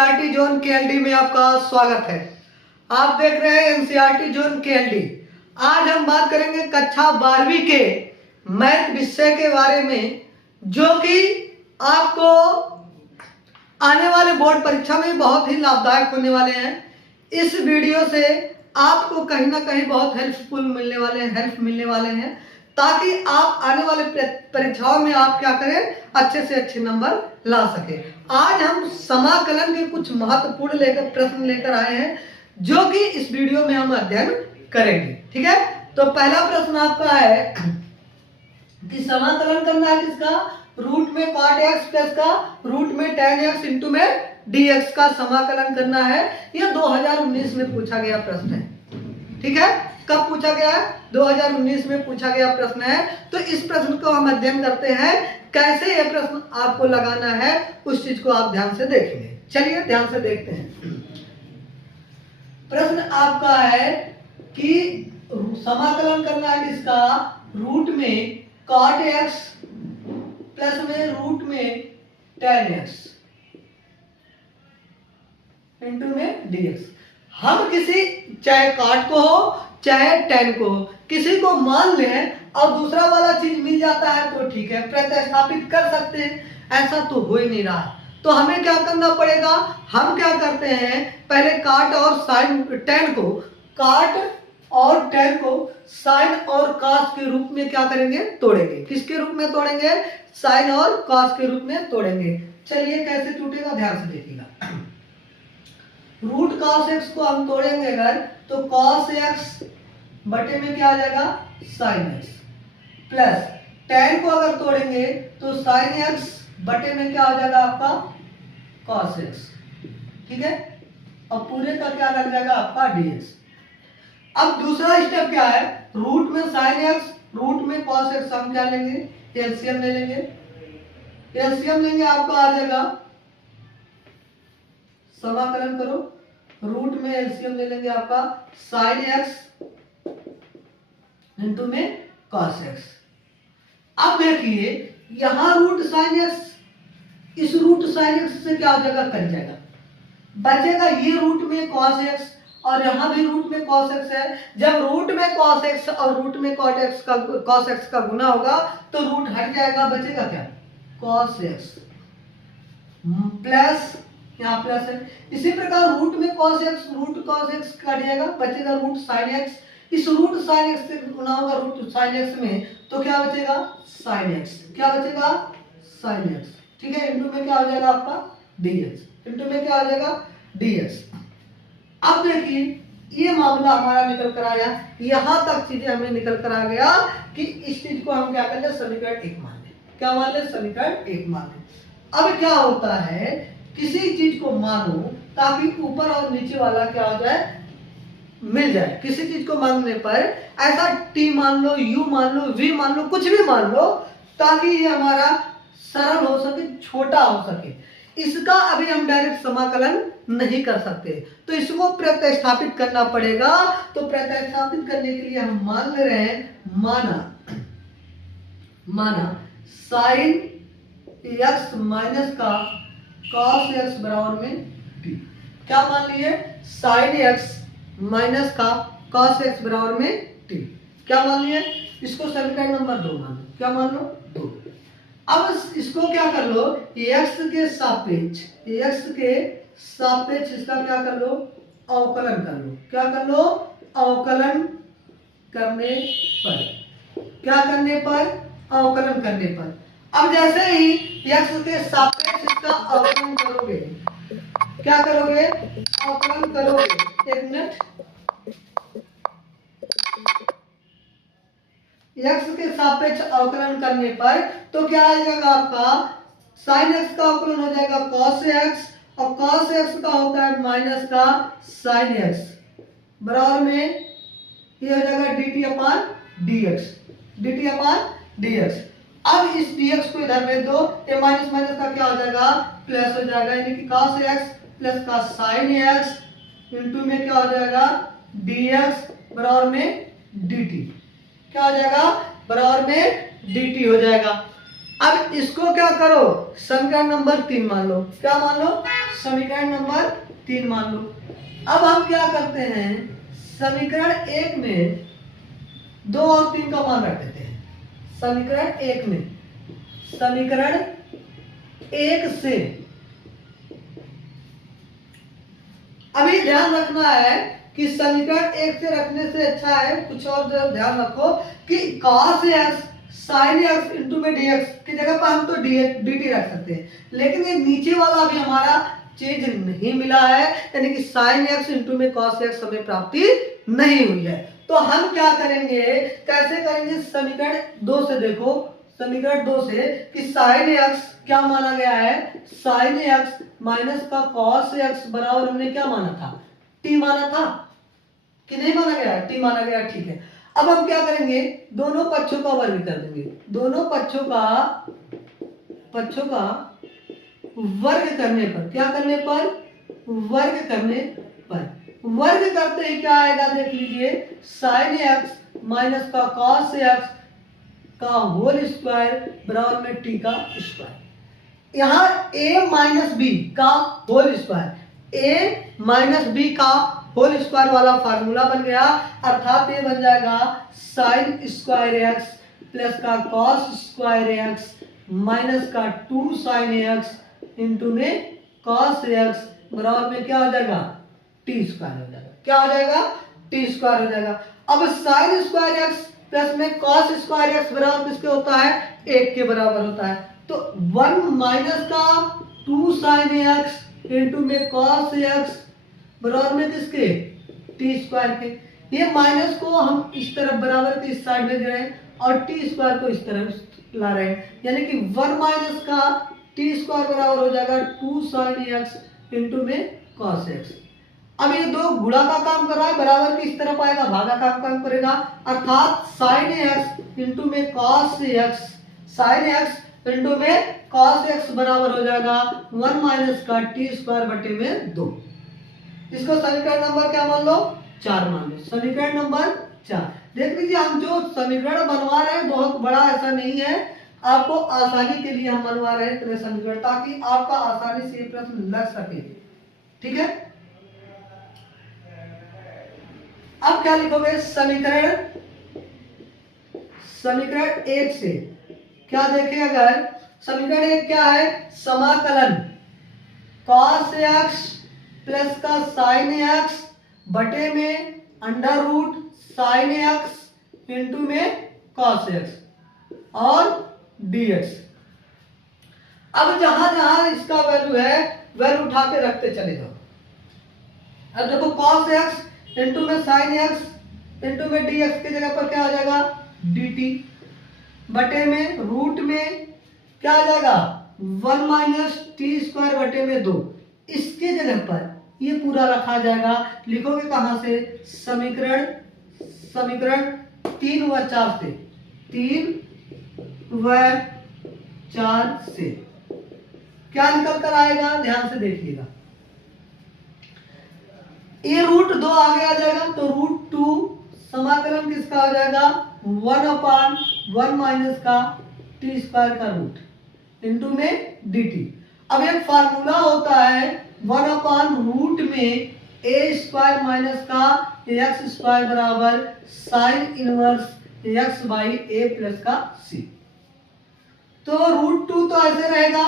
NCERT zone KLD में आपका स्वागत है। आप देख रहे हैं एनसीईआरटी जोन केएलडी। आज हम बात करेंगे कक्षा 12वीं के मैथ विषय के बारे में, जो कि आपको आने वाले बोर्ड परीक्षा में बहुत ही लाभदायक होने वाले हैं। इस वीडियो से आपको कहीं ना कहीं बहुत हेल्प मिलने वाले हैं, ताकि आप आने वाले परीक्षाओं में आप क्या करें, अच्छे से अच्छे नंबर ला सके। आज हम समाकलन के कुछ महत्वपूर्ण प्रश्न लेकर आए हैं, जो कि इस वीडियो में हम अध्ययन करेंगे। ठीक है, तो पहला प्रश्न आपका है कि समाकलन करना है किसका, रूट में cot x प्लस का रूट में tan x इंटू में dx का समाकलन करना है। यह 2019 में पूछा गया प्रश्न है। ठीक है, कब पूछा गया है? 2019 में पूछा गया प्रश्न है। तो इस प्रश्न को हम अध्ययन करते हैं, कैसे यह प्रश्न आपको लगाना है उस चीज को आप ध्यान से देखेंगे। चलिए ध्यान से देखते हैं। प्रश्न आपका है कि समाकलन करना है किसका, रूट में cot x प्लस में रूट में tan x इंटू में dx। हम किसी, चाहे cot को हो चाहे tan को हो, किसी को मान लें और दूसरा वाला चीज मिल जाता है तो ठीक है, प्रतिस्थापित कर सकते हैं। ऐसा तो हो ही नहीं रहा, तो हमें क्या करना पड़ेगा, हम क्या करते हैं, पहले cot और sin tan को, cot और tan को sin और cos के रूप में क्या करेंगे, तोड़ेंगे। किसके रूप में तोड़ेंगे, sin और cos के रूप में तोड़ेंगे। चलिए कैसे टूटेगा, ध्यान से देखिएगा। रूट cos x को हम तोड़ेंगे अगर, तो cos x बटे में क्या आ जाएगा, sin x, प्लस tan को अगर तोड़ेंगे तो sin x बटे में क्या हो जाएगा आपका cos x। ठीक है, और पूरे का क्या लग जाएगा आपका dx। अब दूसरा स्टेप क्या है, रूट में sin x रूट में cos x, हम क्या लेंगे, एलसीएम ले लेंगे। एलसीएम लेंगे, आपको आ जाएगा, समाकलन करो, रूट में एलसीएम ले लेंगे आपका sin x इंटू में cos x। अब देखिए यहां रूट sin x, इस रूट sin x से क्या हो जाएगा, कट जाएगा, बचेगा ये रूट में cos x, और यहां भी रूट में cos x है। जब रूट में cos x और रूट में cos x का गुना होगा तो रूट हट जाएगा, बचेगा क्या, cos x प्लस, यहाँ प्लस है। इसी प्रकार रूट में cos x कट जाएगा, बचेगा रूट sin x। इस रूट sin x से गुना होगा रूट sin x में, तो क्या बचेगा, sin x, क्या बचेगा, sin x। ठीक है, इंटू में क्या हो जाएगा आपका dx, इंटू में क्या हो जाएगा dx। अब देखिए ये मामला हमारा निकल कर आया, यहां तक चीजें हमें निकल कर आ गया कि इस चीज को हम क्या कर ले, समीकरण 1 मान ले। क्या मान ले, समीकरण 1 मान ले। अब क्या होता है, किसी चीज को मानो ताकि ऊपर और नीचे वाला क्या हो जाए, मिल जाए। किसी चीज को मानने पर ऐसा t मान लो, u मान लो, v मान लो, कुछ भी मान लो, ताकि ये हमारा सरल हो सके, छोटा हो सके। इसका अभी हम डायरेक्ट समाकलन नहीं कर सकते, तो इसको प्रतिस्थापित करना पड़ेगा। तो प्रतिस्थापित करने के लिए हम मान ले रहे हैं, माना sin x माइनस का cos x बराबर में t। क्या मान लिए, sin x माइनस का cos x बराबर में t। क्या मान लिए, इसको समीकरण नंबर 2 मान लो। क्या मान लो, 2। अब इसको क्या कर लो, x के सापेक्ष इसका क्या कर लो, अवकलन कर लो। क्या कर लो, अवकलन करने पर, क्या करने पर, अवकलन करने पर। अब जैसे ही x के सापेक्ष इसका अवकलन करोगे, क्या करोगे, अवकलन करोगे, एक मिनट, x के सापेक्ष अवकलन करने पर तो क्या आ जाएगा आपका, sin x का अवकलन हो जाएगा cos x, और cos x का होता है माइनस का sin x, बराबर में ये हो जाएगा dt अपॉन dx। अब इस dx को इधर भेज दो, ये माइनस माइनस का क्या हो जाएगा, प्लस हो जाएगा, यानी कि cos x प्लस का sin x इंटू में क्या हो जाएगा dx बराबर में dt। क्या हो जाएगा, बराबर में dt हो जाएगा। अब इसको क्या करो, समीकरण नंबर 3 मान लो। क्या मान लो, समीकरण नंबर 3 मान लो। अब हम क्या करते हैं, समीकरण 1 में 2 और 3 का मान रख देते हैं। समीकरण 1 में, समीकरण 1 से अभी ध्यान रखना है कि समीकरण 1 से रखने से अच्छा है कुछ और ध्यान रखो कि cos x sin x into में dx की जगह पर हम तो dt रख सकते हैं, लेकिन ये नीचे वाला अभी हमारा चीज नहीं मिला है, यानी कि sin x इंटू में cos x हमें प्राप्ति नहीं हुई है। तो हम क्या करेंगे, कैसे करेंगे, समीकरण 2 से देखो, समीकरण 2 से कि sin x क्या माना गया है, sin x माइनस का cos x बराबर हमने क्या माना था, t माना था कि नहीं माना गया, t माना गया, ठीक है। अब हम क्या करेंगे, दोनों पक्षों का वर्ग कर देंगे, दोनों पक्षों का वर्ग करने पर, क्या करने पर, वर्ग करने पर, वर्ग करते ही क्या आएगा देख लीजिए, sin x माइनस का cos x का होल स्क्वायर बराबर में t का स्क्वायर। यहां a माइनस बी का whole square, a minus B का होल स्क्वायर वाला फार्मूला बन गया, अर्थात ये बन जाएगा साइन स्क्वायर एक्स प्लस का कॉस स्क्वायर एक्स माइनस का 2 साइन एक्स इंटू में कॉस एक्स बराबर में क्या हो जाएगा, टी स्क्वायर हो जाएगा, क्या हो जाएगा, टी स्क्वायर हो जाएगा। अब साइन स्क्वायर एक्स प्लस में कॉस स्क्वायर एक्स बराबर किसके होता है, 1 के बराबर होता है। तो 1 माइनस का 2 साइन एक्स इंटू में कॉस एक्स बराबर में किसके, टी स्क्वायर के। ये माइनस को हम इस तरफ बराबर के इस साइड में दे रहे हैं और टी स्क्वायर को इस तरफ ला रहे हैं, यानी कि 1 माइनस का टी स्क्वायर बराबर हो जाएगा 2 साइन एक्स इंटू में कॉस एक्स। अब ये दो गुणा का काम कर रहा है, बराबर के इस तरफ आएगा, भागा का काम करेगा, अर्थात साइन एक्स इंटू में cos x, sign x into में कॉस एक्स बराबर हो जाएगा 1 माइनस का टी स्क्वायर बटे में 2। इसको समीकरण नंबर क्या मान लो, 4 मान लो, समीकरण नंबर 4। देख लीजिए हम जो समीकरण बनवा रहे हैं बहुत बड़ा ऐसा नहीं है, आपको आसानी के लिए हम बनवा रहे हैं इतने समीकरण, ताकि आपका आसानी से प्रश्न लग सके, ठीक है। अब क्या लिखोगे, समीकरण 1 से क्या देखें, अगर समीकरण 1 क्या है, समाकलन cos x प्लस का sin x बटे में under root sine x into में cos x और dx। अब जहां जहां इसका वैल्यू है वैल्यू उठा के रखते चले जाओ। अब देखो cos x इंटू में साइन एक्स इंटू में dx की जगह पर क्या आ जाएगा, dt बटे में रूट में क्या आ जाएगा 1 माइनस टी स्क्वायर बटे में 2। इसके जगह पर ये पूरा रखा जाएगा, लिखोगे कहां से, समीकरण 3 व 4 से, 3 व 4 से क्या निकल कर आएगा, ध्यान से देखिएगा, ये रूट 2 आगे आ जाएगा, तो रूट 2 समाकलन किसका हो जाएगा, 1/1 माइनस का टी स्क्वायर का रूट इंटू में dt। अब एक फार्मूला होता है 1/रूट में a स्क्वायर माइनस का x स्क्वायर बराबर sine inverse x by a plus का c। तो रूट 2 तो ऐसे रहेगा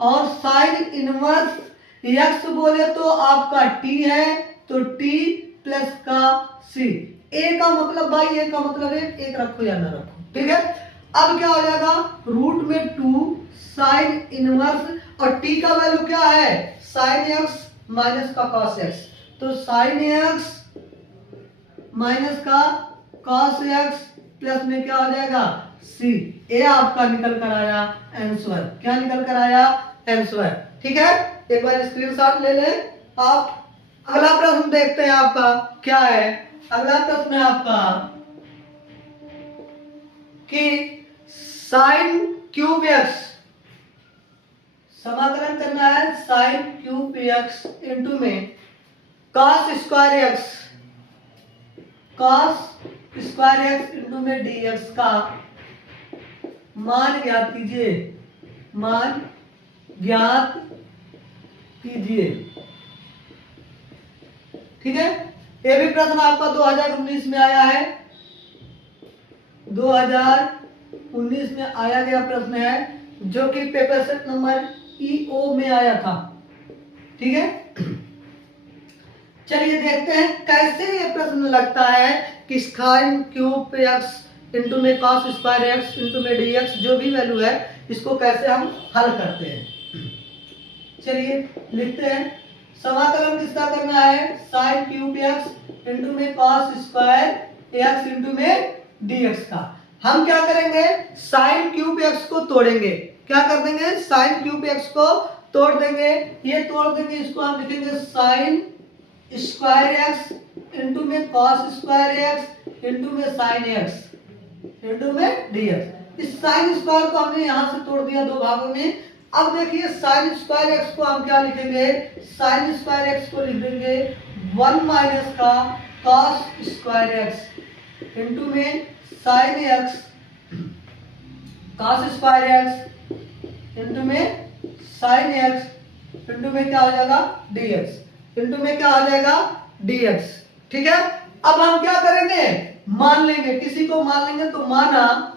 और साइन इनवर्स x बोले तो आपका t है, तो t प्लस का c, a का मतलब भाई a का मतलब एक रखो या ना रखो, ठीक है। अब क्या हो जाएगा, रूट में 2 साइन इनवर्स और t का वैल्यू क्या है, साइन x माइनस का cos x, तो साइन x माइनस का cos x प्लस में क्या हो जाएगा c। ए आपका निकल कर आया आंसर, क्या निकल कर आया आंसर, ठीक है। एक बार स्क्रीनशॉट ले लें आप। अगला प्रश्न देखते हैं आपका क्या है। अगला प्रश्न है आपका कि साइन क्यूब एक्स, समाकलन करना है साइन क्यूब एक्स इंटू में cos square x, cos square x into में dx का मान ज्ञात कीजिए, मान ज्ञात कीजिए। ठीक है, ये भी प्रश्न आपका 2019 में आया है, 2019 में आया गया प्रश्न है, जो कि पेपर सेट नंबर EO में आया था। ठीक है, चलिए देखते हैं कैसे ये प्रश्न लगता है कि साइन क्यूब एक्स इंटू में कॉस स्क्वायर एक्स इंटू में dx जो भी वैल्यू है इसको कैसे हम हल करते हैं। चलिए लिखते हैं, समाकलन किसका करना है, साइन क्यूब एक्स इंटू में कॉस स्क्वायर एक्स इंटू में dx का। हम क्या करेंगे, साइन क्यूब एक्स को तोड़ेंगे। क्या कर देंगे, साइन क्यूब एक्स को तोड़ देंगे, ये तोड़ देंगे, इसको हम लिखेंगे साइन स्क्वायर एक्स इंटू में कॉस स्क्वायर एक्स इंटू में साइन एक्स इंटू में dx। इस साइन स्क्वायर को हमने यहां से तोड़ दिया दो भागों में। अब देखिए साइन स्क्वायर एक्स को हम क्या लिखेंगे, साइन स्क्वायर एक्स को लिख देंगे 1 माइनस का कॉस स्क्वायर एक्स इंटू में sine x cos square x into में साइन एक्स इंटू में क्या हो जाएगा dx इंटू में क्या हो जाएगा dx। ठीक है, अब हम क्या करेंगे, मान लेंगे, किसी को मान लेंगे, तो माना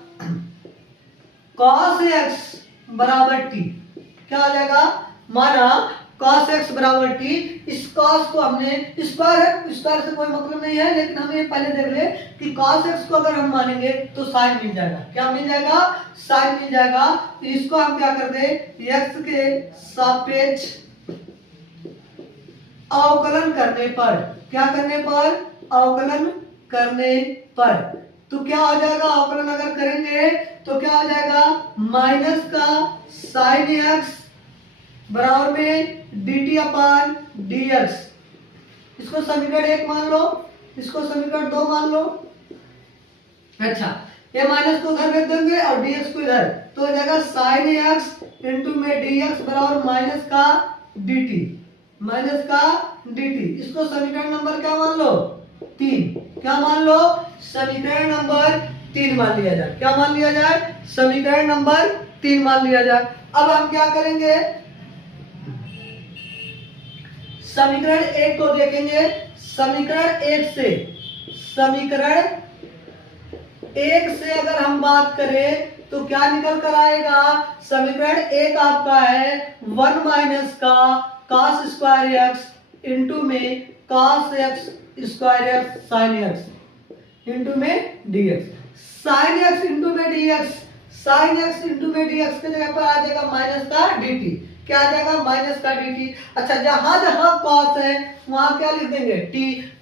cos x बराबर t, क्या हो जाएगा, माना cos x बराबर t। इस cos को हमने स्क्वायर है, स्क्वायर से कोई मतलब नहीं है, लेकिन हमें पहले देख ले कि cos x को अगर हम मानेंगे तो साइन मिल जाएगा। क्या मिल जाएगा, साइन मिल जाएगा। तो इसको हम क्या कर दे, x के सापेक्ष अवकलन करने पर, क्या करने पर, अवकलन करने पर, तो क्या हो जाएगा, अवकलन अगर करेंगे तो क्या हो जाएगा, माइनस का साइन एक्स बराबर में dt अपान dx। इसको समीकरण 1 मान लो, इसको समीकरण 2 मान लो। अच्छा, ये माइनस को उधर रख देंगे और dx को इधर, तो हो जाएगा साइन एक्स इंटू में dx बराबर माइनस का dt, माइनस का dt। इसको समीकरण नंबर क्या मान लो, 3। क्या मान लो, समीकरण नंबर 3 मान लिया जाए। क्या मान लिया जाए, समीकरण नंबर 3 मान लिया जाए। अब हम क्या करेंगे, समीकरण 1 को देखेंगे। समीकरण 1 से, समीकरण 1 से अगर हम बात करें तो क्या निकल कर आएगा, समीकरण 1 आपका है 1 माइनस का cos स्क्वायर एक्स इंटू में cos x square x sign x into में dx। साइन एक्स इंटू में dx, साइन एक्स इंटू में dx के जगह पर आ जाएगा माइनस का dt। क्या आ जाएगा, माइनस का dt। अच्छा, जहां जहां cos है वहां क्या लिख देंगे t,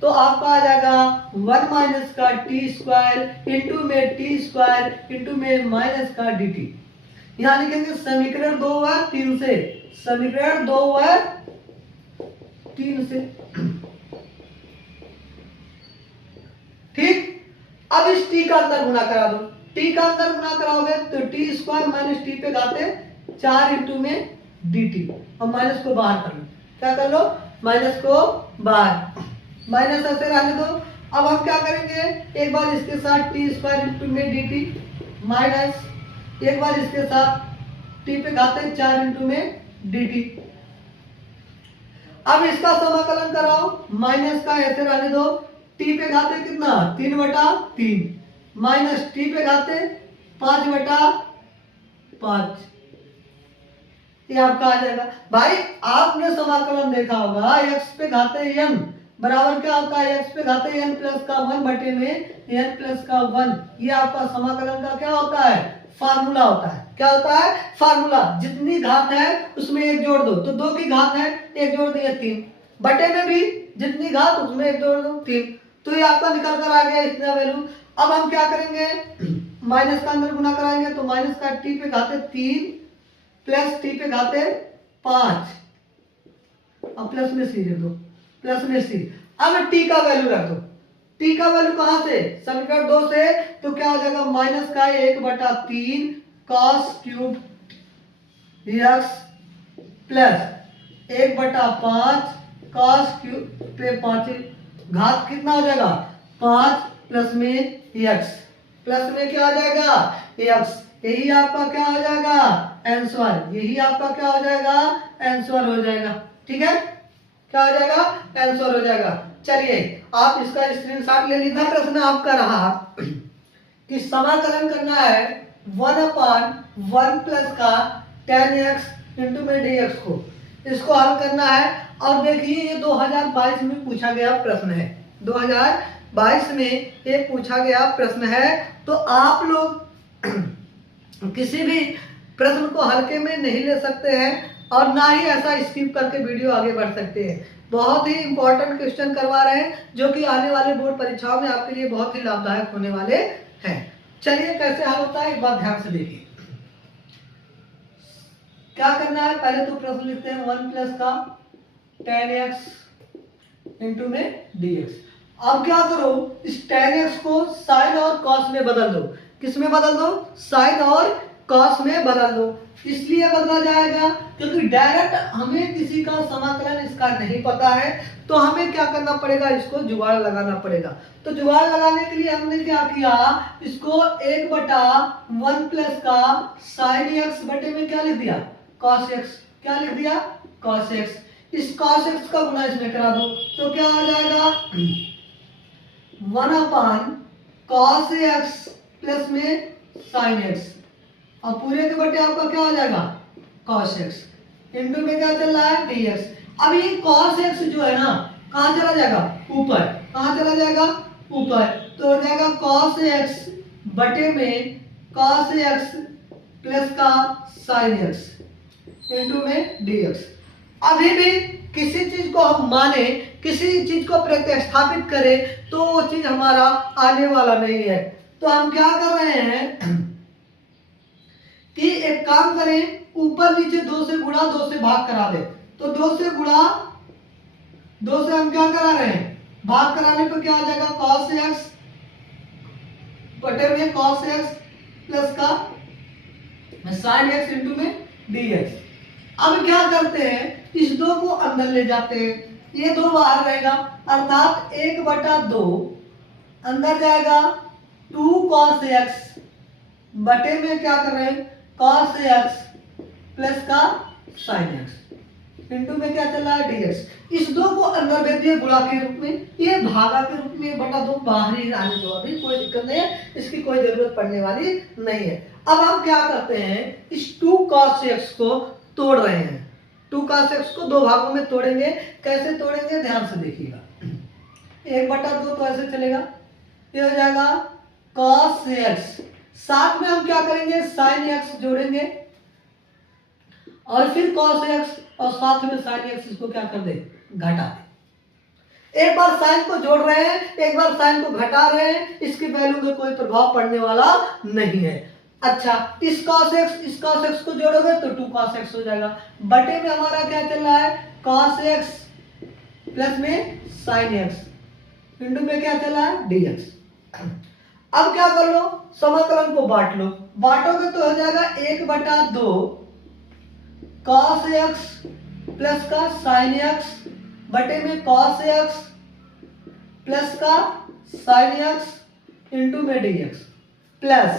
तो आपका आ जाएगा 1 माइनस का t स्क्वायर इंटू में t स्क्वायर इंटू में माइनस का dt। यहां लिखेंगे समीकरण 2 व 3 से, समीकरण 2 व 3 से। ठीक, अब इस t का अंतर गुना करा दो, t का अंतर गुना कराओगे तो t स्क्वायर माइनस t पे घाते 4 इंटू में dt, और माइनस को बाहर कर लो। क्या कर लो, माइनस को बाहर, माइनस ऐसे रहने दो। अब हम क्या करेंगे, एक बार इसके साथ t स्क्वायर इंटू में dt माइनस एक बार इसके साथ t पे घाते 4 इंटू में dt। अब इसका समाकलन कराओ, माइनस का ऐसे रहने दो, t पे घाते कितना 3/3 माइनस t पे घाते 5/5, ये आपका आ जाएगा। भाई आपने समाकलन देखा होगा, x पे घाते n बराबर क्या होता है, x पे घाते n प्लस का 1 बटे में n प्लस का 1, ये आपका समाकलन का क्या होता है, फार्मूला होता है। क्या होता है, फार्मूला। जितनी घात है उसमें एक जोड़ दो, तो 2 की घात है एक जोड़ दिए 3, बटे में भी जितनी घात उसमें एक जोड़ दो 3, तो ये आपका निकल कर आ गया इतना वैल्यू। अब हम क्या करेंगे, माइनस का अंदर गुना कराएंगे, तो माइनस का t पे घाते 3 प्लस t पे घाते 5 और प्लस में c दे दो, प्लस में c। अब t का वैल्यू रख दो, t का वैल्यू कहां से, समीकरण 2 से, तो क्या हो जाएगा माइनस का 1/3 cos cube x plus 1/5 cos cube पे 5 घात कितना हो जाएगा 5 प्लस में x, प्लस में क्या हो जाएगा x, यही आपका क्या हो जाएगा आंसर, यही आपका क्या हो जाएगा आंसर हो जाएगा। ठीक है, क्या हो जाएगा, आंसर हो जाएगा। चलिए आप इसका स्क्रीनशॉट ले लीजिए। प्रश्न आपका रहा कि समाकलन करना है 1/1 प्लस का tan x इंटू में dx को, इसको हल करना है। और देखिए ये 2022 में पूछा गया प्रश्न है, 2022 में ये पूछा गया प्रश्न है। तो आप लोग किसी भी प्रश्न को हल्के में नहीं ले सकते हैं और ना ही ऐसा स्किप करके वीडियो आगे बढ़ सकते हैं। बहुत ही इंपॉर्टेंट क्वेश्चन करवा रहे हैं जो कि आने वाले बोर्ड परीक्षाओं में आपके लिए बहुत ही लाभदायक होने वाले हैं। चलिए कैसे हल होता है एक बार ध्यान से देखिए। क्या करना है, पहले तो प्रश्न लिखते हैं 1 प्लस का tan x इंटू में dx। अब क्या करो, इस tan x को साइन और कॉस में बदल दो। किस में बदल दो, साइन और कॉस में बदल दो। इसलिए बदला जाएगा क्योंकि डायरेक्ट हमें किसी का समाकलन इसका नहीं पता है, तो हमें क्या करना पड़ेगा, इसको जुगाड़ लगाना पड़ेगा। तो जुगाड़ लगाने के लिए हमने क्या किया, इसको 1/1 प्लस का साइन x बटे में क्या लिख दिया, कॉस x। क्या लिख दिया, कॉस x। इस कॉस x का गुणा इसमें करा दो तो क्या आ जाएगा 1/cos x प्लस में साइन x, और पूरे के बटे आपका क्या हो जाएगा cos x इंटू में क्या चल रहा है dx। अब ये cos x जो है ना कहाँ चला जाएगा, ऊपर। कहाँ चला जाएगा, ऊपर। तो हो जाएगा cos x बटे में cos x प्लस का sin x इंटू में dx। अभी भी किसी चीज को हम माने, किसी चीज को प्रतिस्थापित करें तो वो चीज हमारा आने वाला नहीं है। तो हम क्या कर रहे हैं कि एक काम करें, ऊपर नीचे 2 से गुणा 2 से भाग करा दे। तो 2 से गुणा 2 से हम क्या करा रहे हैं, भाग कराने पर क्या आ जाएगा cos x बटे में cos x प्लस का sin x इंटू में dx। अब क्या करते हैं, इस 2 को अंदर ले जाते हैं, ये 2 बाहर रहेगा, अर्थात 1/2 अंदर जाएगा 2 cos x बटे में क्या कर रहे हैं cos x प्लस का sin x इंटू में क्या चल रहा है dx। इस 2 को अंदर भेज दिए गुणा के रूप में, ये भागा के रूप में 1/2 बाहर ही आने दो, अभी कोई दिक्कत नहीं है, इसकी कोई जरूरत पड़ने वाली नहीं है। अब हम क्या करते हैं, इस 2 cos x को तोड़ रहे हैं। 2 cos x को 2 भागों में तोड़ेंगे। कैसे तोड़ेंगे ध्यान से देखिएगा। 1/2 तो ऐसे चलेगा, ये हो जाएगा cos x, साथ में हम क्या करेंगे sin x जोड़ेंगे और फिर cos x और साथ में sin x, इसको क्या कर दे, घटा दे। एक बार sin को जोड़ रहे हैं, एक बार sin को घटा रहे हैं, इसकी वैल्यू में कोई प्रभाव पड़ने वाला नहीं है। अच्छा, इस cos x को जोड़ोगे तो 2 cos x हो जाएगा, बटे में हमारा क्या चल रहा है cos x प्लस में sin x इंटू में क्या चल रहा है dx। अब क्या कर लो, समाकलन को बांट लो। बांटोगे तो हो जाएगा 1/2 cos x प्लस का sin x बटे में cos x प्लस का sin x इंटू में dx प्लस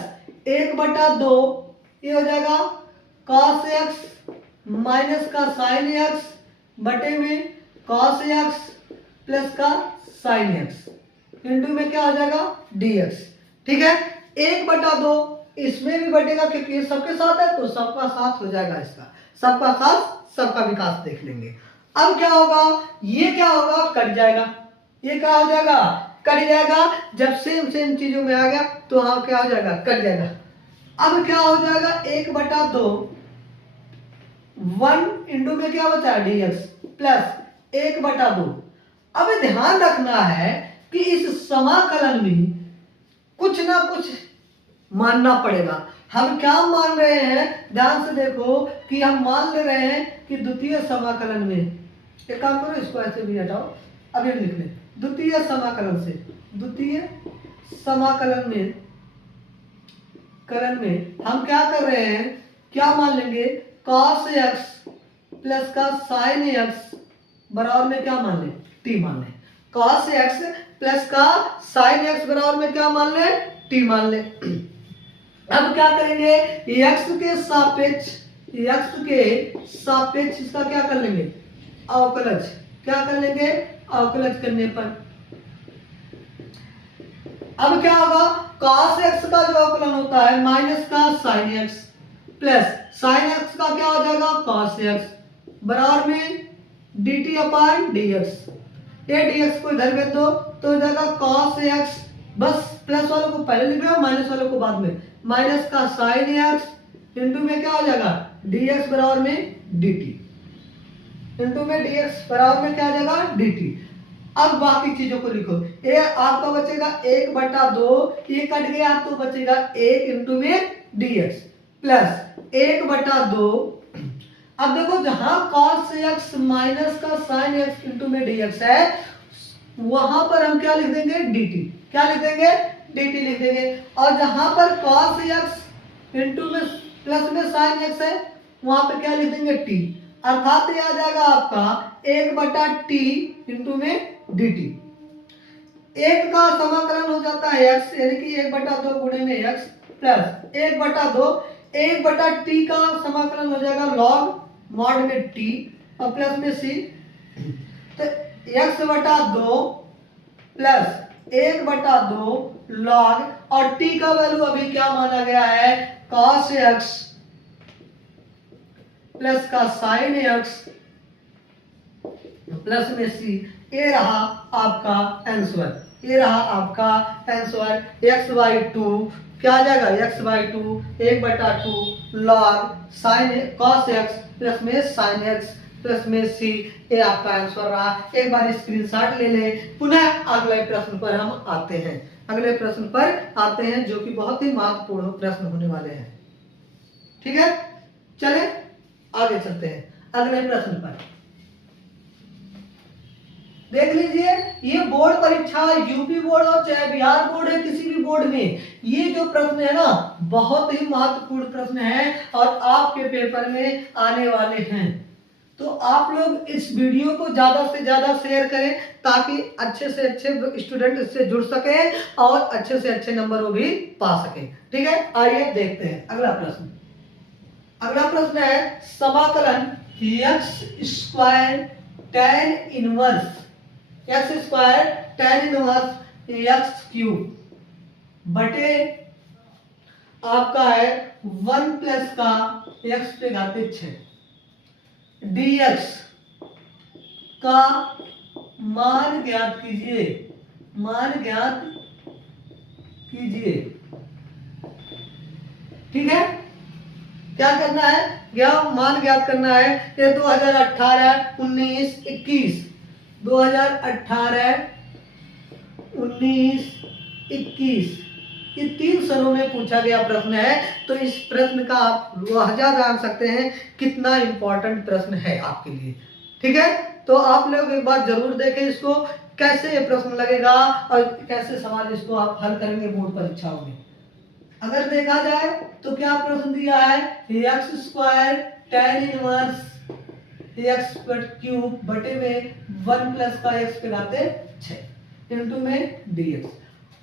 1/2 ये हो जाएगा cos x माइनस का sin x बटे में cos x प्लस का sin x इंटू में क्या हो जाएगा dx। ठीक है, 1/2 इसमें भी बटेगा क्योंकि ये सबके साथ है तो सबका साथ हो जाएगा, इसका सबका साथ सबका विकास देख लेंगे। अब क्या होगा, ये क्या होगा कट जाएगा, ये क्या हो जाएगा कट जाएगा। जब सेम चीजों में आ गया तो हाँ क्या हो जाएगा, कट जाएगा। अब क्या हो जाएगा 1/2 1 इंटू में क्या बचा dx प्लस 1/2। अब ध्यान रखना है कि इस समाकलन में कुछ ना कुछ मानना पड़ेगा। हम क्या मान रहे हैं, ध्यान से देखो कि हम मान ले रहे हैं कि द्वितीय समाकलन में, एक काम करो इसको ऐसे भी हटाओ, अभी लिख ले, द्वितीय समाकलन से, द्वितीय समाकलन में हम क्या कर रहे हैं, क्या मान लेंगे cos x प्लस का sin x बराबर में क्या मान ले, t मान ले। cos x प्लस का sin x बराबर में क्या मान ले, t मान ले। अब क्या करेंगे, x के सापेक्ष इसका क्या कर लेंगे, अवकलज, क्या कर लेंगे, अवकलज करने पर अब क्या होगा, cos x का जो अवकलन होता है माइनस का sin x plus sin x का क्या हो जाएगा cos x बराबर में dt अपान dx। ये dx को इधर भेज दो तो हो जाएगा cos x, बस प्लस वालों को पहले लिख रहे हो माइनस वालों को बाद में, माइनस का sin x इंटू में क्या हो जाएगा dx बराबर में dt, इंटू में dx बराबर में क्या आ जाएगा dt। अब बाकी चीजों को लिखो, ये आपका बचेगा 1/2, ये कट गया तो बचेगा 1 इंटू में dx प्लस 1/2। अब देखो जहां cos x माइनस का sin x इंटू में dx है वहां पर हम क्या लिख देंगे dt, क्या लिख देंगे dt लिख देंगे, और जहां पर cos x इंटू में प्लस में sin x है वहां पे क्या लिख देंगे t, अर्थात ये आ जाएगा आपका 1/t इंटू में dt। एक का समाकलन हो जाता है x यानी कि 1/2 गुणे में x प्लस 1/2 1/t का समाकलन हो जाएगा log मॉड में t और प्लस में c, तो x/2 प्लस 1/2 log और t का वैल्यू अभी क्या माना गया है cos x प्लस का sin x प्लस में c। ये रहा आपका आंसर, ये रहा आपका आंसर x/2 क्या आ जाएगा x/2 1/2 log sin cos x plus में sin x प्लस में c। ये आपका आंसर रहा। एक बार स्क्रीनशॉट ले ले। पुनः अगले प्रश्न पर हम आते हैं, अगले प्रश्न पर आते हैं जो कि बहुत ही महत्वपूर्ण प्रश्न होने वाले हैं। ठीक है, चले आगे चलते हैं अगले प्रश्न पर। देख लीजिए, ये बोर्ड परीक्षा यूपी बोर्ड हो चाहे बिहार बोर्ड है, किसी भी बोर्ड में ये जो प्रश्न है ना बहुत ही महत्वपूर्ण प्रश्न है और आपके पेपर में आने वाले हैं। तो आप लोग इस वीडियो को ज्यादा से ज्यादा शेयर करें ताकि अच्छे से अच्छे स्टूडेंट इससे जुड़ सके और अच्छे से अच्छे नंबर वो भी पा सके। ठीक है, आइए देखते हैं अगला प्रश्न। अगला प्रश्न है समाकलन x² tan inverse x² tan inverse x³ बटे आपका है 1 प्लस का x पे घाते 6 dx का मान ज्ञात कीजिए, मान ज्ञात कीजिए। ठीक है, क्या करना है, मान ज्ञात करना है। ये 2018 19 21 2018 19 21 ये 3 सालों में पूछा गया प्रश्न है। तो इस प्रश्न का आप लहजा जान सकते हैं कितना इंपॉर्टेंट प्रश्न है आपके लिए। ठीक है, तो आप लोग एक बार जरूर देखें इसको, कैसे ये प्रश्न लगेगा और कैसे सवाल इसको आप हल करेंगे बोर्ड परीक्षाओं में। अगर देखा जाए तो क्या प्रश्न दिया है x² tan इनवर्स x³ बटे में 1 प्लस का x पे घाते 6 इंटू में dx।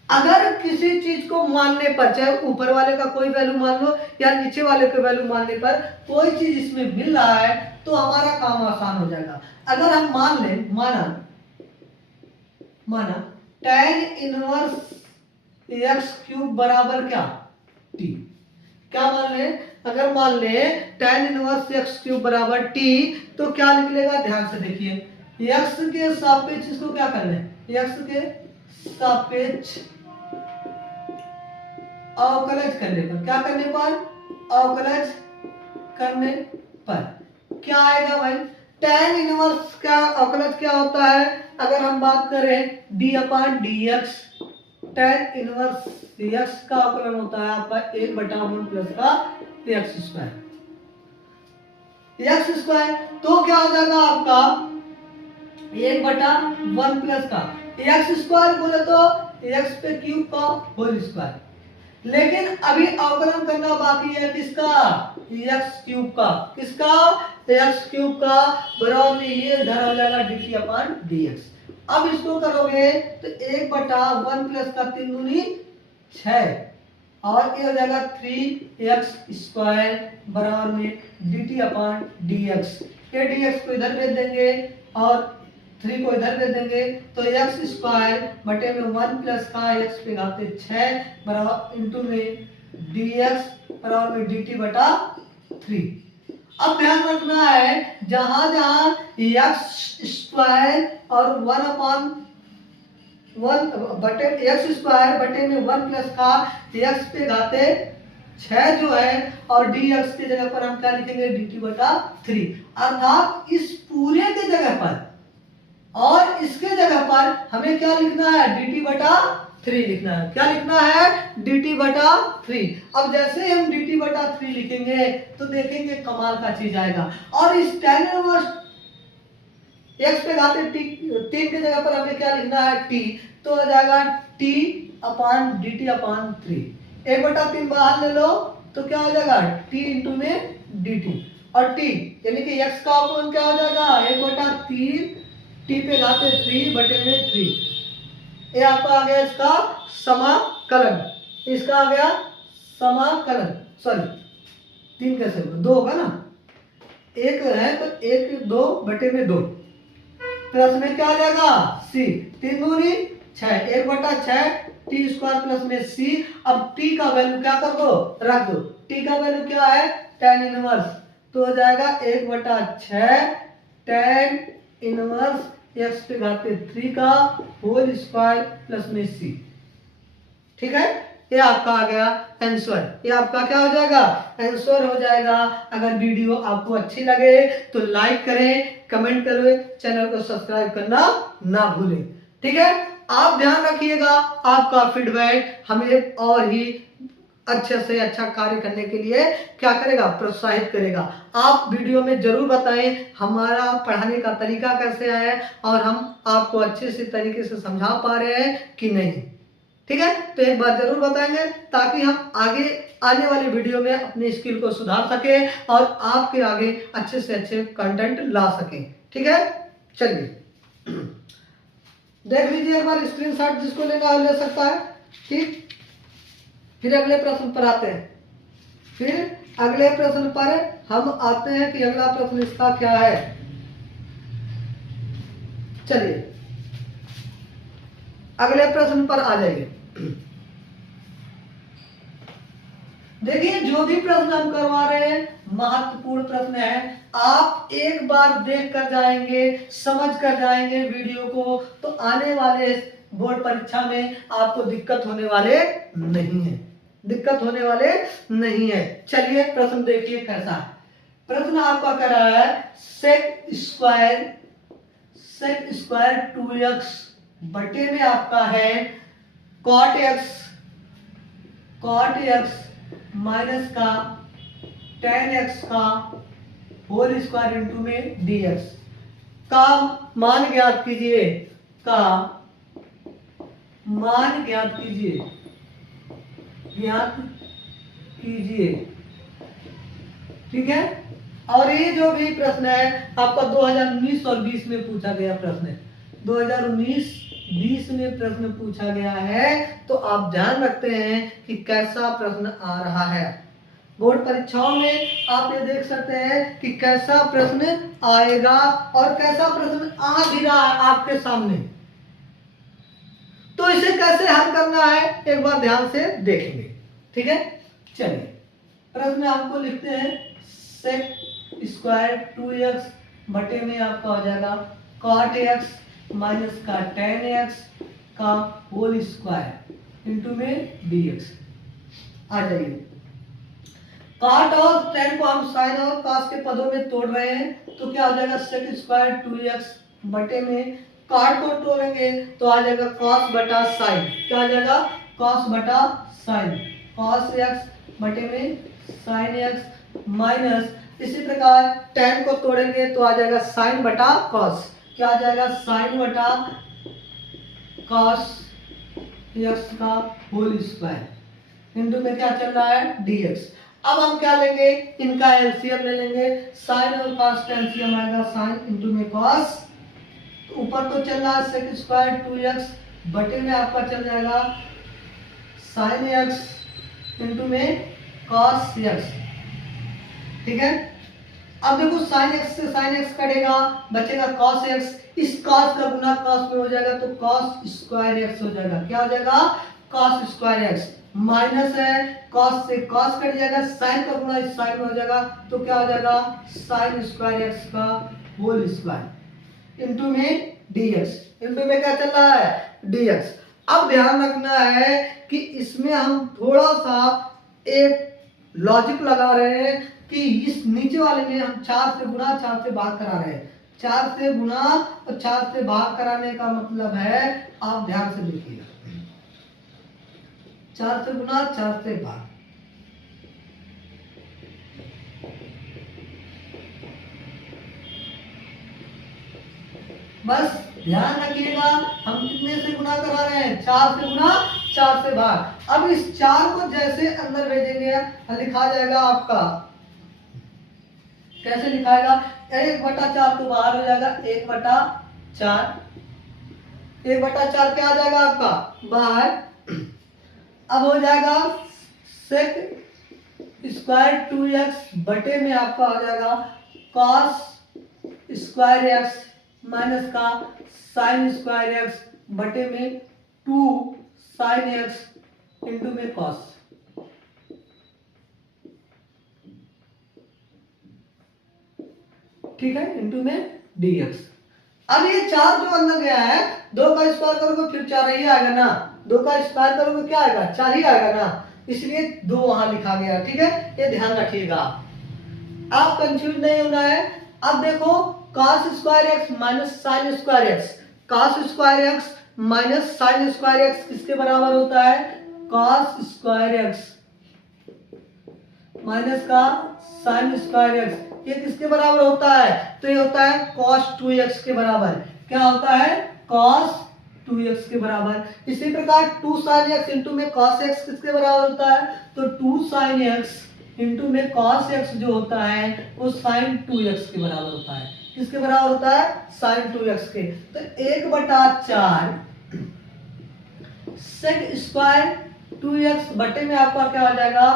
अगर किसी चीज को मानने पर, चाहे ऊपर वाले का कोई वैल्यू मान लो या नीचे वाले के वैल्यू मानने पर कोई चीज इसमें मिल रहा है तो हमारा काम आसान हो जाएगा। अगर हम मान लें, माना tan इनवर्स x³ बराबर क्या t, क्या मान ले, अगर मान ले tan इनवर्स x³ बराबर t तो क्या निकलेगा, ध्यान से देखिए। x के सापेक्ष इसको क्या करना है, x के सापेक्ष अवकलज करने पर, क्या करने पर, अवकलज करने पर क्या आएगा भाई, tan इनवर्स का अवकलज क्या होता है। अगर हम बात करें d/dx, tan इनवर्स x का अवकलन होता है आपका 1/1 प्लस का x²। तो क्या हो जाएगा आपका 1/1 प्लस का x² बोले तो x पे क्यूब का होल स्क्वायर। लेकिन अभी अवकलन करना बाकी है किसका, x³ का, किसका, x³ का बराबर में ये इधर हो जाएगा dt/dx। अब इसको करोगे तो 1/1 प्लस का 3 दूनी 6 और ये हो जाएगा 3x² बराबर में dt/dx। ये dx को इधर भेज देंगे और 3 को इधर दे देंगे तो एक्स स्क्वायर बटे में 1 प्लस का एक्स पे घाते 6 बराबर इंटू में डी एक्स बराबर में डी टी बटा 3। अब ध्यान रखना है जहां जहां एक्स स्क्वायर और 1/1 बटे एक्स स्क्वायर बटे में 1 प्लस का एक्स पे घाते 6 जो है और डी एक्स की जगह पर हम क्या लिखेंगे डी टी बटा 3। अर्थात इस पूरे के जगह पर और इसके जगह पर हमें क्या लिखना है डी टी बटा 3 लिखना है। क्या लिखना है डी टी बटा 3। अब जैसे हम डी टी बटा 3 लिखेंगे तो देखेंगे कमाल का चीज आएगा। और इस tan इनवर्स एक्स पे घाते 3 की जगह पर हमें क्या लिखना है टी, तो हो जाएगा T upon D T upon 3। 1/3 बाहर ले लो तो क्या हो जाएगा टी इंटू में डी टी और टी यानी कि एक्स का अपान क्या हो जाएगा 1/3 टी पे घाते 3 बटे में 3। ये आपका आ गया इसका समाकलन, इसका आ गया समाकलन। सॉरी 3 कैसे होगा 2 होगा ना, 1 है तो 1 2 बटे में 2 प्लस में क्या आ जाएगा सी 3 दूनी 6 1/6 टी स्क्वायर प्लस में सी। अब टी का वैल्यू क्या कर दो रख दो, टी का वैल्यू क्या है tan इनवर्स, तो हो जाएगा 1/6 tan इनवर्स एक्स पे घाते 3 का होल स्क्वायर प्लस में सी। ठीक है, ये आपका आ गया आंसर। ये आपका क्या हो जाएगा आंसर हो जाएगा। अगर वीडियो आपको अच्छी लगे तो लाइक करें, कमेंट करें, चैनल को सब्सक्राइब करना ना भूलें। ठीक है, आप ध्यान रखिएगा, आपका फीडबैक हमें और ही अच्छे से अच्छा कार्य करने के लिए क्या करेगा प्रोत्साहित करेगा। आप वीडियो में जरूर बताएं हमारा पढ़ाने का तरीका कैसे है और हम आपको अच्छे से तरीके से समझा पा रहे हैं कि नहीं। ठीक है, तो एक बार जरूर बताएंगे ताकि हम आगे आने वाली वीडियो में अपनी स्किल को सुधार सके और आपके आगे अच्छे से अच्छे कंटेंट ला सके। ठीक है, चलिए देख लीजिए एक बार स्क्रीनशॉट, जिसको लेना है ले सकता है। ठीक, फिर अगले प्रश्न पर आते हैं। फिर अगले प्रश्न पर हम आते हैं कि अगला प्रश्न इसका क्या है। चलिए अगले प्रश्न पर आ जाइए। देखिए जो भी प्रश्न हम करवा रहे हैं महत्वपूर्ण प्रश्न है। आप एक बार देख कर जाएंगे, समझ कर जाएंगे वीडियो को, तो आने वाले बोर्ड परीक्षा में आपको दिक्कत होने वाले नहीं है, दिक्कत होने वाले नहीं है। चलिए प्रश्न देखिए कैसा है। प्रश्न आपका कह रहा है सेक स्क्वायर 2x बटे में आपका है cot x माइनस का tan x का होल स्क्वायर इंटू में dx का मान ज्ञात कीजिए, का मान ज्ञात कीजिए, ज्ञात कीजिए। ठीक है, और ये जो भी प्रश्न है आपका 2019 और 20 में पूछा गया प्रश्न है। 2019-20 में प्रश्न पूछा गया है, तो आप ध्यान रखते हैं कि कैसा प्रश्न आ रहा है। बोर्ड परीक्षाओं में आप ये देख सकते हैं कि कैसा प्रश्न आएगा और कैसा प्रश्न आ भी रहा है आपके सामने। तो इसे कैसे हल करना है एक बार ध्यान से देखेंगे। ठीक है, चलिए प्रश्न आपको लिखते हैं सेक स्क्वायर 2x बटे में आपका हो जाएगा cot x माइनस का tan x का होल स्क्वायर इंटू में dx। आ जाइए, cot और tan को हम sin और cos के पदों में तोड़ रहे हैं, तो क्या हो जाएगा सेक स्क्वायर 2x बटे में cot को तोड़ेंगे तो आ जाएगा cos बटा sin। क्या आ जाएगा cos बटा sin, cos x बटे में sin x माइनस इसी प्रकार tan को तोड़ेंगे तो आ जाएगा sin बटा cos। क्या आ जाएगा sin बटा cos x का होल स्क्वायर इंटू में क्या चल रहा है dx। अब हम क्या लेंगे, इनका एलसीएम ले लेंगे। sin और cos का एलसीएम आएगा sin इंटू में cos। ऊपर तो चल रहा है सेक स्क्वायर 2x बटे में आपका चल जाएगा sin x इंटू में cos x। ठीक है, अब देखो साइन एक्स से साइन एक्स कटेगा, बचेगा कॉस एक्स, इस कॉस का गुना कॉस में हो जाएगा तो कॉस स्क्वायर एक्स हो जाएगा। क्या हो जाएगा? Cos square x. माइनस है, कॉस से कॉस कट जाएगा, साइन का गुना इस साइन में हो जाएगा तो क्या हो जाएगा? साइन स्क्वायर एक्स का होल स्क्वायर इनटू में डीएक्स। इनटू में क्या चल रहा है? डीएक्स। अब ध्यान रखना है कि इसमें हम थोड़ा सा एक लॉजिक लगा रहे हैं कि इस नीचे वाले में हम 4 से गुना 4 से भाग करा रहे हैं। 4 से गुना और 4 से भाग कराने का मतलब है, आप ध्यान से देखिएगा, 4 से गुना 4 से भाग। बस ध्यान रखिएगा हम कितने से गुना करा रहे हैं? 4 से गुना 4 से भाग। अब इस 4 को जैसे अंदर भेजेंगे लिखा जाएगा आपका, कैसे लिखाएगा? 1/4 तो बाहर हो जाएगा, 1/4, 1/4 क्या आ जाएगा आपका? बाहर। अब हो जाएगा सेक स्क्वायर 2x बटे में आपका आ जाएगा कॉस स्क्वायर एक्स माइनस का साइन स्क्वायर एक्स बटे में 2 साइन एक्स इंटू में कॉस। ठीक है, इंटू में डीएक्स। अब ये 4 जो अंदर गया है, 2 का स्क्वायर करोगे फिर 4 ही आएगा ना, 2 का स्क्वायर करोगे क्या आएगा? 4 ही आएगा ना, इसलिए 2 वहां लिखा गया। ठीक है, ये ध्यान रखिएगा, आप कंफ्यूज नहीं होना है। अब देखो cos square x minus sign square x, cos square x minus sign square x किसके बराबर होता है? cos स्क्वायर एक्स माइनस का साइन स्क्वायर एक्स, ये किसके बराबर होता है? तो ये होता है cos 2x के बराबर। क्या होता है? cos 2x के बराबर। इसी प्रकार 2 sin x इंटू में cos x किसके बराबर होता है? तो 2 sin x इंटू में cos x जो होता है वो sin 2x के बराबर होता है। किसके बराबर होता है? sin 2x के। तो 1/4 sec स्क्वायर 2x बटे में आपका क्या हो जाएगा?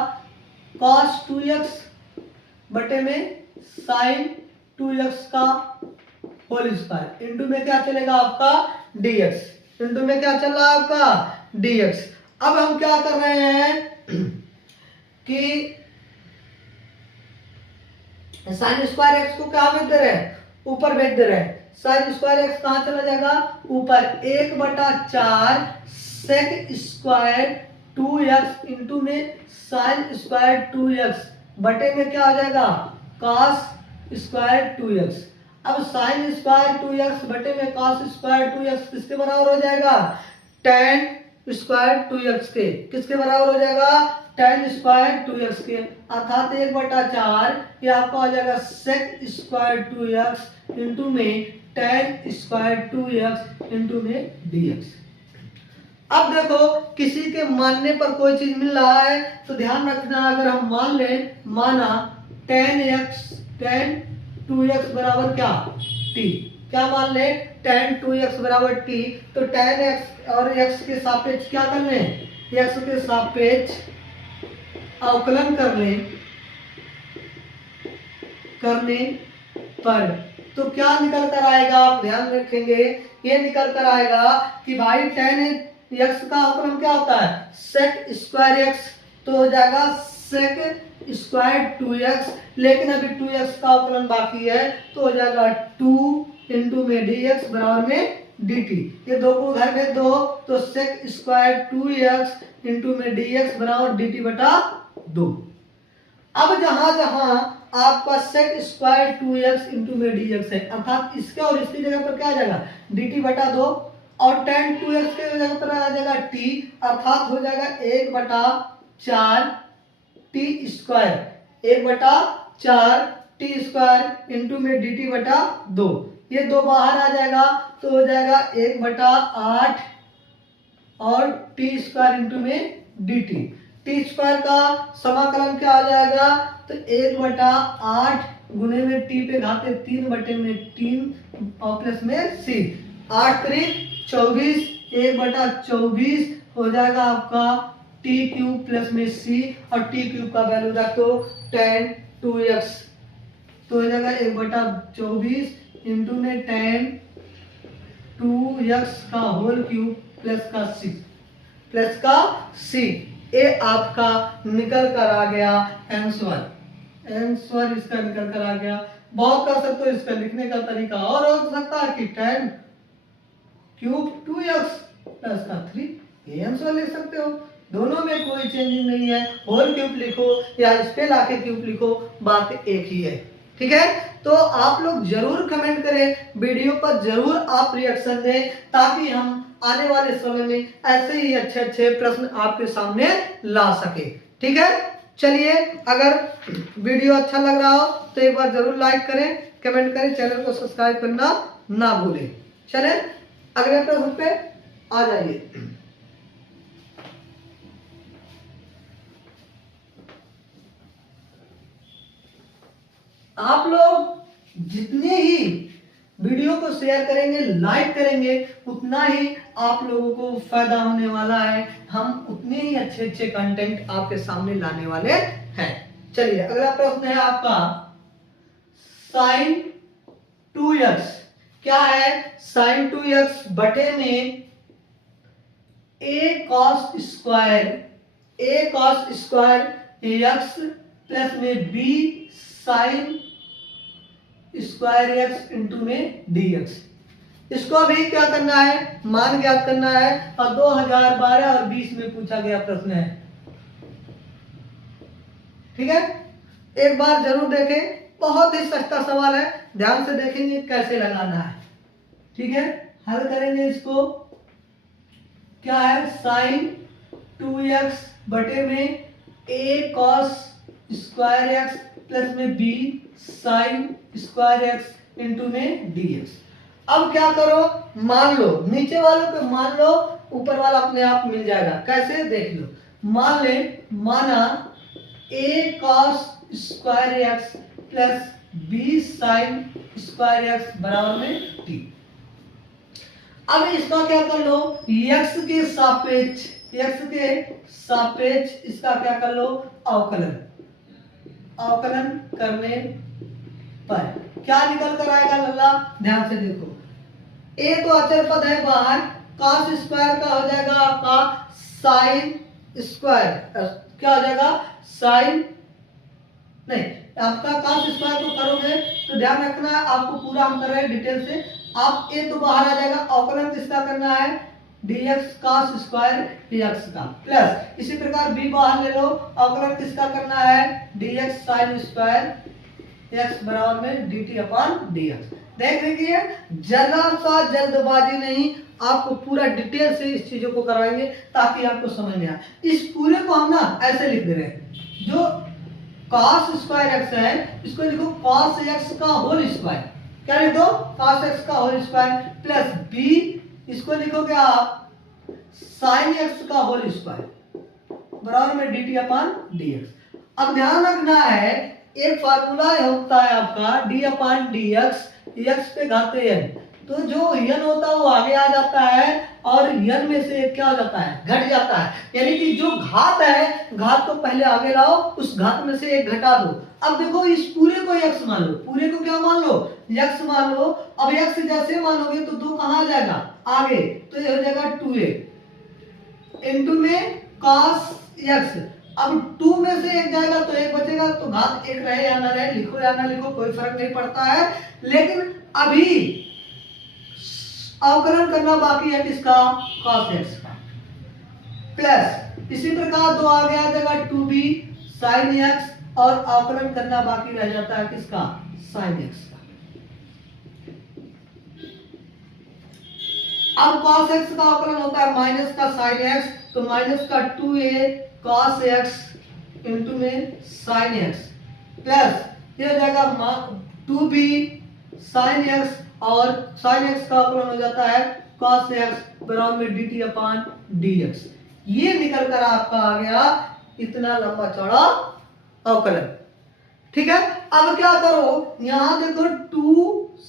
cos 2x बटे में sin 2x का होल स्क्वायर इंटू में क्या चलेगा आपका? dx। इंटू में क्या चल रहा है आपका? dx। अब हम क्या कर रहे हैं कि साइन स्क्वायर एक्स को क्या भेज दे रहे हैं? ऊपर भेज दे रहे हैं। साइन स्क्वायर एक्स कहां चला जाएगा? ऊपर। 1/4 सेक स्क्वायर 2x इंटू में साइन स्क्वायर 2x बटे में क्या आ जाएगा? cos square 2x। अब साइन स्क्वायर 2x बटे में cos स्क्वायर 2x किसके बराबर हो जाएगा? tan स्क्वायर 2x के। किसके बराबर हो जाएगा? tan स्क्वायर 2x के। अर्थात 1/4 ये आपका हो जाएगा sec स्क्वायर 2x इंटू में tan स्क्वायर 2x इंटू में dx। अब देखो किसी के मानने पर कोई चीज मिल रहा है तो ध्यान रखना, अगर हम मान लें, माना tan 2x बराबर क्या? t। क्या मान ले? tan 2x बराबर t। तो tan x और x के सापेक्ष क्या कर लें? x के सापेक्ष अवकलन करने पर तो क्या निकल कर आएगा? आप ध्यान रखेंगे, ये निकल कर आएगा कि भाई tan x का अवकलन क्या होता है? sec square x। तो हो जाएगा sec स्क्वायर 2x, लेकिन अभी 2x का अवकलन बाकी है तो हो जाएगा 2 इंटू में dx बराबर में dt। ये दो को घर में दो तो sec स्क्वायर 2x इंटू में dx बराबर dt बटा 2। अब जहां जहां आपका sec स्क्वायर 2x इंटू में dx है, अर्थात इसके और इसकी जगह पर क्या आ जाएगा? dt बटा 2, और tan 2x के जगह पर आ जाएगा t, अर्थात हो जाएगा 1/4 t square, 1/4 t square into में dt बटा 2। ये 2 बाहर आ जाएगा तो हो जाएगा 1/8 और t स्क्वायर इंटू में dt। टी स्क्वायर का समाकलन क्या आ जाएगा? तो 1/8 गुने में टी पे घाते 3 बटे में 3 और प्लस में सी। 8 3 24, 1/24 हो जाएगा आपका टी क्यूब प्लस में सी, और टी क्यूब का वैल्यू रख दो tan 2x तो हो जाएगा 1/24 इंटू में tan 2x का होल क्यूब प्लस का c। ये आपका निकल कर आ गया आंसर इसका निकल कर आ गया। बहुत कर सकते हो, इसका लिखने का तरीका और हो सकता है कि tan क्यूब 2x प्लस का 3, ये आंसर लिख सकते हो। दोनों में कोई चेंजिंग नहीं है, होल क्यूब लिखो या इस पे लाके क्यूब लिखो, बात एक ही है। ठीक है, तो आप लोग जरूर कमेंट करें, वीडियो पर जरूर आप रिएक्शन दें, ताकि हम आने वाले समय में ऐसे ही अच्छे अच्छे प्रश्न आपके सामने ला सके। ठीक है, चलिए, अगर वीडियो अच्छा लग रहा हो तो एक बार जरूर लाइक करें, कमेंट करें, चैनल को सब्सक्राइब करना ना भूलें। चलें अगले प्रश्न पे आ जाइए। आप लोग जितने ही वीडियो को शेयर करेंगे, लाइक करेंगे, उतना ही आप लोगों को फायदा होने वाला है। हम उतने ही अच्छे अच्छे कंटेंट आपके सामने लाने वाले हैं। चलिए अगला प्रश्न है आपका sin 2x। क्या है? sin 2x बटे में a cos square x plus में b sin square x into में dx। इसको अभी क्या करना है? मान ज्ञात करना है, और 2012 और 20 में पूछा गया प्रश्न है। ठीक है, एक बार जरूर देखें, बहुत ही सस्ता सवाल है, ध्यान से देखेंगे कैसे लगाना है। ठीक है, हल करेंगे इसको। क्या है? sin 2x बटे में a cos square x plus में b sin square x into में dx। अब क्या करो, मान लो, नीचे वालों पे मान लो, ऊपर वाला अपने आप मिल जाएगा। कैसे? देख लो, मान ले, माना a cos square x plus b sin square x बराबर में t। अब इसका क्या कर लो, x के सापेक्ष इसका क्या कर लो, अवकलन करने पर क्या निकल कर आएगा लल्ला? ध्यान से देखो, a तो अचर पद है बाहर, cos स्क्वायर का हो जाएगा आपका sin स्क्वायर, क्या हो जाएगा? sin नहीं, आपका cos स्क्वायर को करोगे तो ध्यान रखना है, आपको पूरा हम कर रहे हैं डिटेल से। आप a तो बाहर आ जाएगा, अवकलन किसका करना है? dx cos स्क्वायर dx का, प्लस इसी प्रकार b बाहर ले लो, अवकलन किसका करना है? dx sin स्क्वायर x बराबर में dt अपॉन dx। देख लीजिए, जरा सा जल्दबाजी नहीं, आपको पूरा डिटेल से इस चीजों को करवाएंगे ताकि आपको समझ में आए। इस पूरे को हम ना ऐसे लिख दे रहे हैं, जो cos स्क्वायर x है इसको लिखो cos x का होल स्क्वायर। क्या लिख दो? cos x का होल स्क्वायर प्लस b, इसको लिखोगे आप sin x का होल स्क्वायर बराबर में dt अपॉन dx। अब ध्यान रखना है, एक फार्मूला होता है आपका d अपॉन dx, x पे घाते n, तो जो n होता है वो आगे आ जाता है और n में से एक क्या हो जाता है? घट जाता है। यानी कि जो घात है, घात को पहले आगे लाओ, उस घात में से एक घटा दो। अब देखो, इस पूरे को x मान लो, पूरे को क्या मान लो? x मान लो। अब x जैसे मानोगे तो 2 कहाँ आ जाएगा? आगे, तो ये हो जाएगा 2a इंटू में cos x। अब 2 में से एक जाएगा तो एक बचेगा, तो घात एक रहे या ना रहे, लिखो या ना लिखो, कोई फर्क नहीं पड़ता है। लेकिन अभी अवकलन करना बाकी है किसका? cos x का, प्लस इसी प्रकार 2 आगे आ जाएगा 2b sin x, और अवकलन करना बाकी रह जाता है किसका? sin x का। अब cos x का अवकलन होता है माइनस का sin x, तो माइनस का 2a cos x इंटू में sin x, प्लस ये हो जाएगा 2b sin x, और sin x का अवकलन हो जाता है cos x बराबर में dt अपॉन dx। ये निकल कर आपका आ गया इतना लंबा चौड़ा अवकलन। ठीक है, अब क्या करो, यहां देखो 2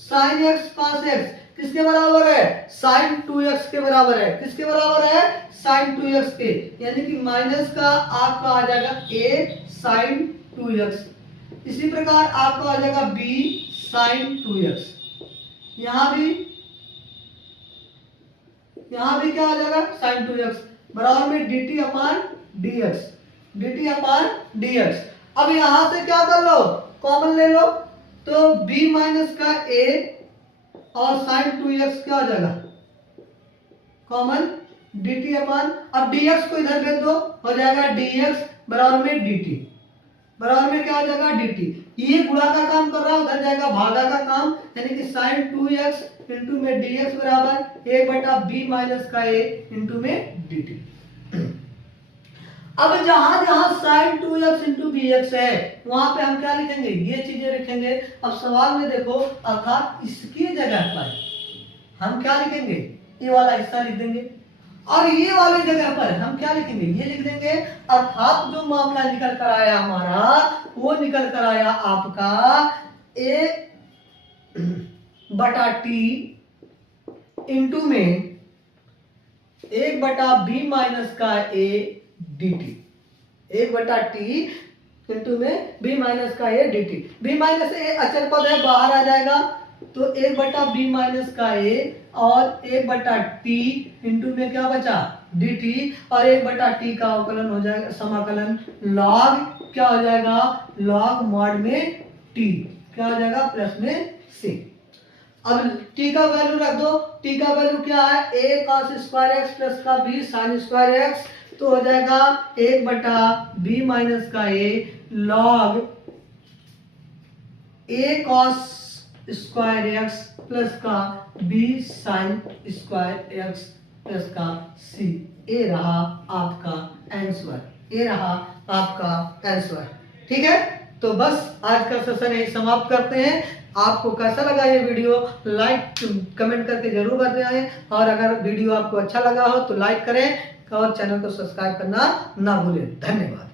sin x cos x किसके बराबर है? sin 2x के बराबर है। किसके बराबर है? sin 2x के, यानी कि माइनस का आपका आ जाएगा a sin 2x इसी प्रकार आपका आ जाएगा b sin 2x। यहाँ भी क्या आ जाएगा sin 2x बराबर में dt अपान dx। अब यहां से क्या कर लो, कॉमन ले लो, तो b माइनस का a और sin 2x क्या हो जाएगा कॉमन dt अपान, अब dx को इधर भेज दो, हो जाएगा dx बराबर में dt, बराबर में क्या हो जाएगा dt। ये गुणा का काम कर रहा है, उधर जाएगा भागा का काम, यानी कि sin 2x इंटू में dx बराबर 1/b माइनस का a इंटू में dt। अब जहां जहां sin 2x इंटू bx है वहां पे हम क्या लिखेंगे, ये चीजें लिखेंगे। अब सवाल में देखो, अर्थात इसकी जगह पर हम क्या लिखेंगे, ये वाला हिस्सा लिख देंगे, और ये वाली जगह पर हम क्या लिखेंगे, ये लिख देंगे। अर्थात जो मामला निकल कर आया हमारा, वो निकल कर आया आपका a बटा t इंटू में 1/b माइनस का a dt, 1/t इंटू में b माइनस का a dt। b minus a अचर पद है, बाहर आ जाएगा, तो 1/b माइनस का a और 1/t इंटू में क्या बचा dt, और 1/t का अवकलन हो जाएगा, समाकलन log क्या हो जाएगा, log मॉड में t क्या हो जाएगा प्लस में c। अब t का वैल्यू रख दो, t का वैल्यू क्या है, a cos square x plus का b sin स्क्वायर x, तो हो जाएगा 1/b माइनस का a log a cos square x plus का b sin square x plus का c। ये रहा आपका आंसर, ये रहा आपका आंसर। ठीक है, तो बस आज का सेशन यही समाप्त करते हैं। आपको कैसा लगा ये वीडियो, लाइक कमेंट करके जरूर बताएं, और अगर वीडियो आपको अच्छा लगा हो तो लाइक करें और चैनल को सब्सक्राइब करना ना भूलें। धन्यवाद।